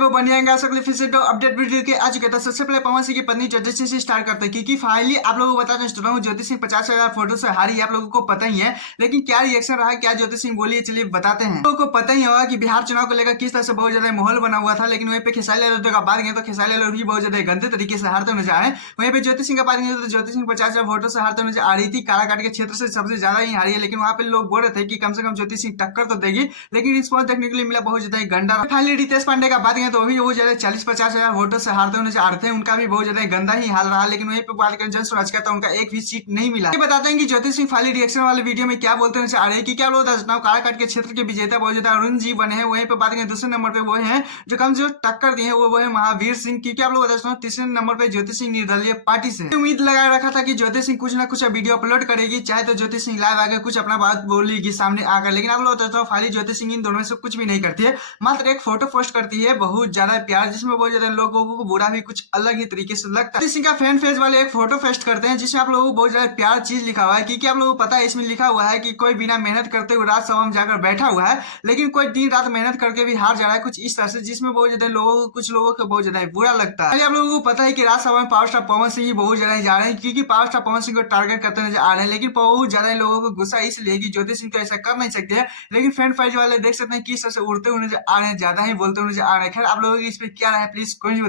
वो बन जाएंगे। अगले फिर से तो अपडेट वीडियो के आ चुके हैं। तो सबसे पहले पवन सिंह की पत्नी ज्योति सिंह से स्टार्ट करते हैं, क्योंकि फाइनली आप लोगों को बताना चाहता हूँ ज्योति सिंह 50,000 फोटो से हारी, आप लोगों को पता ही है। लेकिन क्या रिएक्शन रहा, क्या ज्योति सिंह बोली, चलिए बताते हैं। लोगों को पता ही होगा कि बिहार चुनाव को लेकर किस तरह से बहुत ज्यादा माहौल बना हुआ था, लेकिन वहीं पे खेसारी लाल यादव का बात गया तो खेसारी लाल भी बहुत ज्यादा गंदे तरीके से हारते नजर आए। वहीं पे ज्योति सिंह का बात गया तो ज्योति सिंह 50,000 वोटों से हारते नजर आ रही थी। काराकाट के क्षेत्र से सबसे ज्यादा ही हारी है, लेकिन वहां पे लोग बोल रहे थे कि कम से कम ज्योति सिंह टक्कर तो देगी, लेकिन रिस्पॉन्स देखने के लिए मिला बहुत ज्यादा गंदा। फाइनली रितेश पांडे का बात गया तो भी बहुत ज्यादा 40-50,000 वोटों से हारते नजर आ रहे थे, उनका भी बहुत ज्यादा गंदा ही हाल रहा। लेकिन वहीं पे बात करें जन स्वराज का तो उनका एक भी सीट नहीं मिला। ये बताते हैं कि ज्योति सिंह फाइनली रिएक्शन वाले वीडियो में क्या बोलते नजर आ रहे हैं कि क्या लोग काराकाट के क्षेत्र के विजेता बहुत ज्यादा अरुण जी बने हैं। वहीं पे बात करें दूसरे नंबर पे वो है जो कम जो टक्कर दिए वो है महावीर सिंह, क्योंकि आप लोग बता तीसरे नंबर पे ज्योति सिंह निर्दलीय पार्टी से। उम्मीद लगाए रखा था कि ज्योति सिंह कुछ ना कुछ वीडियो अपलोड करेगी, चाहे तो ज्योति सिंह लाइव आकर कुछ अपना बात बोलेगी सामने आकर, लेकिन आप लोग बताता हूँ फाइनली ज्योति सिंह इन दोनों में से कुछ भी नहीं करती है, मात्र एक फोटो पोस्ट करती है बहुत ज्यादा प्यार, जिसमें बहुत ज्यादा लोगों को बुरा भी कुछ अलग ही तरीके से लगता है। ज्योति सिंह का फैन पेज वाले एक फोटो पोस्ट करते हैं जिसमें आप लोगों को बहुत ज्यादा प्यार चीज लिखा हुआ है, क्योंकि आप लोगों को पता है इसमें लिखा हुआ है कि कोई बिना मेहनत करते हुए रात सभा में जाकर बैठा हुआ है, लेकिन कोई दिन रात मेहनत करके भी हार जा रहा है, कुछ इस तरह से, जिसमें बहुत ज्यादा कुछ लोगों को बहुत ज्यादा बुरा लगता है। आप लोगों को पता है कि राज्यसभा में पावर स्टार पवन सिंह बहुत ज्यादा जा रहे हैं, क्योंकि पावर स्टार पवन सिंह को टारगेट करते नजर आ रहे हैं, लेकिन बहुत ज्यादा लोगों को गुस्सा इसलिए कि ज्योति सिंह तो ऐसा कर नहीं सकते हैं, लेकिन फैन पेज वाले देख सकते हैं किस तरह से उड़ते हुए नजर आ रहे हैं, ज्यादा ही बोलते हुए नजर आ रहे हैं। खैर आप लोगों की इस पे क्या राय है प्लीज कमेंट